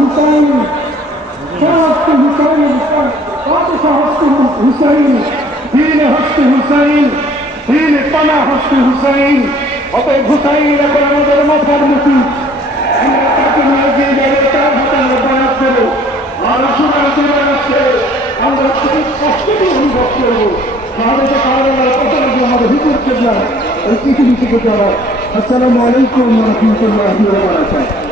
হুসাইন হস্তে হুসাইন হস্তে হুসাইন দিন হস্তে হুসাইন দিন পানা হস্তে হুসাইন। অতএব হুসাইন এখন আমাদের মাথার মুখী, আমরা তাকে নিয়ে গিয়ে যাবে তার হাতে আমরা প্রয়াস করবো। আর সুগার সুগার আসছে আমরা সেই কষ্টটি অনুভব করবো। তাহলে তো কারণের কথা আমাদের হিকুর কেবলা ওই পৃথিবী থেকে যাওয়া। আসসালামু আলাইকুম ওয়া রাহমাতুল্লাহি ওয়া বারাকাতুহু।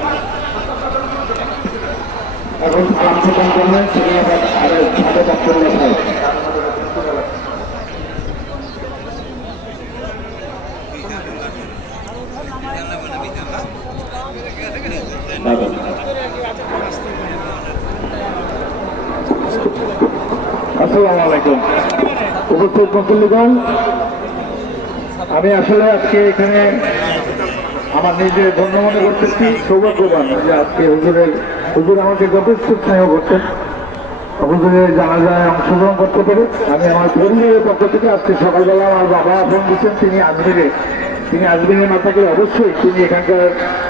এখন সালাম প্রদান করবেন সেটা আরো ভালো বক্তব্য হয়। আসসালামু আলাইকুম উপস্থিত মুসল্লিগণ, আমি আসলে আজকে এখানে আমার নিজে ধন্য মনে করতেছি, সৌভাগ্যবান যে আজকে হুজুর আমাকে যথেষ্ট স্নেহ করছেন। হুজুরের জানাজায় অংশগ্রহণ করতে পেরে আমি আমার পরিবারের পক্ষ থেকে আজকে সকালবেলা আমার বাবা ফোন দিচ্ছেন, তিনি আজমিরের মাথাকে অবশ্যই তিনি এখানকার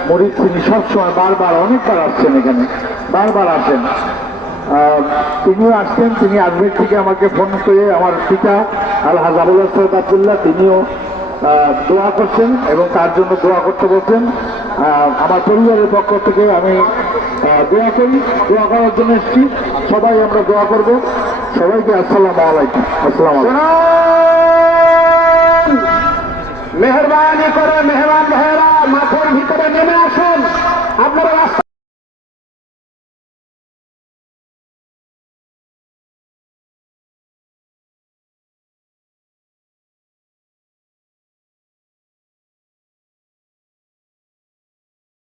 মরিদ, তিনি সবসময় বারবার অনেকবার আসছেন, এখানে বারবার আসেন। তিনিও আসছেন, তিনি আজমির থেকে আমাকে ফোন করে আমার পিতা আলহাজ আবুল সৈয়দ আব্দুল্লাহ তিনিও দোয়া করছেন এবং তার জন্য দোয়া করতে বলছেন। আমার পরিবারের পক্ষ থেকে আমি দোয়া করি, দোয়া করার জন্য এসেছি। সবাই আমরা দোয়া করব। সবাইকে আসসালামু আলাইকুম। আসসালামু আলাইকুম। মেহরবানি করে মেহমান ভাইয়েরা মাঠের ভিতরে নেমে আসুন, আপনারা রাস্তা